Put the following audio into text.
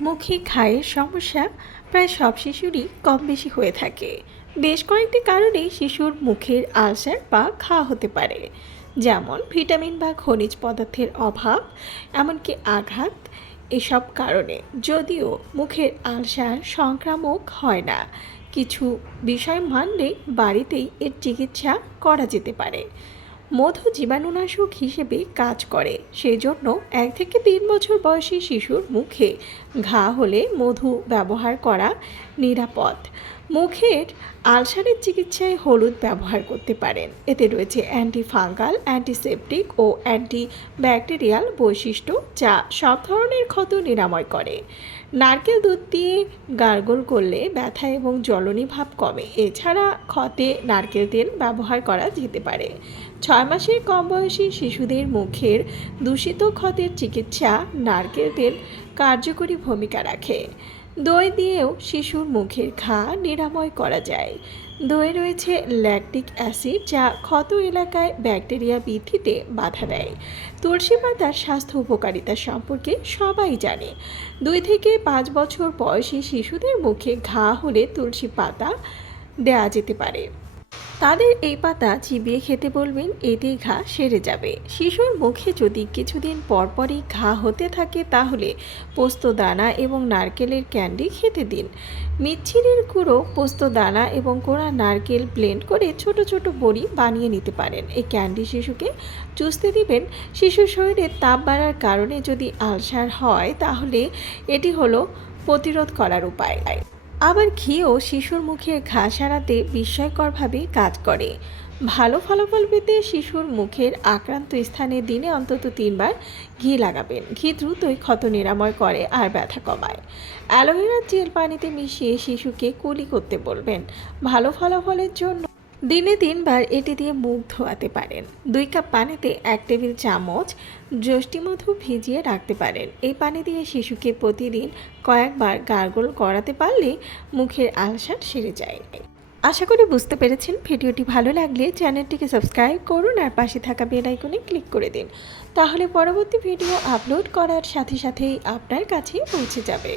মুখে খায়ের সমস্যা প্রায় সব শিশুরই কম বেশি হয়ে থাকে। বেশ কয়েকটি কারণে শিশুর মুখের আলসার বা ঘা হতে পারে। যেমন ভিটামিন বা খনিজ পদার্থের অভাব, এমনকি আঘাত এসব কারণে। যদিও মুখের আলসার সংক্রামক হয় না। কিছু বিষয় মানলে বাড়িতেই এর চিকিৎসা করা যেতে পারে। মধু জীবাণুনাশক হিসেবে কাজ করে। সেজন্য এক থেকে তিন বছর বয়সী শিশুর মুখে ঘা হলে মধু ব্যবহার করা নিরাপদ। মুখের আলসারের চিকিৎসায় হলুদ ব্যবহার করতে পারেন। এতে রয়েছে অ্যান্টি ফাঙ্গাল অ্যান্টিসেপটিক ও অ্যান্টি ব্যাকটেরিয়াল বৈশিষ্ট্য যা সব ধরনের ক্ষত নিরাময় করে। নারকেল দুধ দিয়ে গার্গল করলে ব্যথা এবং জ্বলনি ভাব কমে। এছাড়া ক্ষতে নারকেল তেল ব্যবহার করা যেতে পারে। ছয় মাসের কম বয়সী শিশুদের মুখের দূষিত ক্ষতের চিকিৎসা নারকেল তেল কার্যকরী ভূমিকা রাখে। দই দিয়েও শিশুর মুখের ঘা নিরাময় করা যায়। দইয়ে রয়েছে ল্যাকটিক অ্যাসিড যা ক্ষত এলাকায় ব্যাকটেরিয়া বৃদ্ধিতে বাধা দেয়। তুলসী পাতার স্বাস্থ্য উপকারিতা সম্পর্কে সবাই জানে। দুই থেকে পাঁচ বছর বয়সী শিশুদের মুখে ঘা হলে তুলসী পাতা দেওয়া যেতে পারে। তাদের এই পাতা চিবিয়ে খেতে বলবেন এতেই ঘা সেরে যাবে। শিশুর মুখে যদি কিছুদিন পরপরই ঘা হতে থাকে, তাহলে পোস্ত দানা এবং নারকেলের ক্যান্ডি খেতে দিন। মিচ্ছিরির গুঁড়ো, পোস্ত দানা এবং কোড়া নারকেল ব্লেন্ড করে ছোট ছোট বড়ি বানিয়ে নিতে পারেন। এই ক্যান্ডি শিশুকে চুষতে দিবেন। শিশুর শরীরে তাপ বাড়ার কারণে যদি আলসার হয়, তাহলে এটি হলো প্রতিরোধ করার উপায়। আবার ঘিও শিশুর মুখের ঘা সারাতে বিস্ময়করভাবে কাজ করে। ভালো ফলাফল পেতে শিশুর মুখের আক্রান্ত স্থানে দিনে অন্তত তিনবার ঘি লাগাবেন। ঘি দ্রুতই ক্ষত নিরাময় করে আর ব্যথা কমায়। অ্যালোভেরার জেল পানিতে মিশিয়ে শিশুকে কুলি করতে বলবেন। ভালো ফলাফলের জন্য দিনে তিনবার এটি দিয়ে মুখ ধোয়াতে পারেন। দুই কাপ পানিতে এক টেবিল চামচ যষ্টিমধু ভিজিয়ে রাখতে পারেন। এই পানি দিয়ে শিশুকে প্রতিদিন কয়েকবার গার্গল করাতে পারলে মুখের আলসার সেরে যায়। আশা করি বুঝতে পেরেছেন। ভিডিওটি ভালো লাগলে চ্যানেলটিকে সাবস্ক্রাইব করুন আর পাশে থাকা বেল আইকনে ক্লিক করে দিন। তাহলে পরবর্তী ভিডিও আপলোড করার সাথে সাথেই আপনার কাছে পৌঁছে যাবে।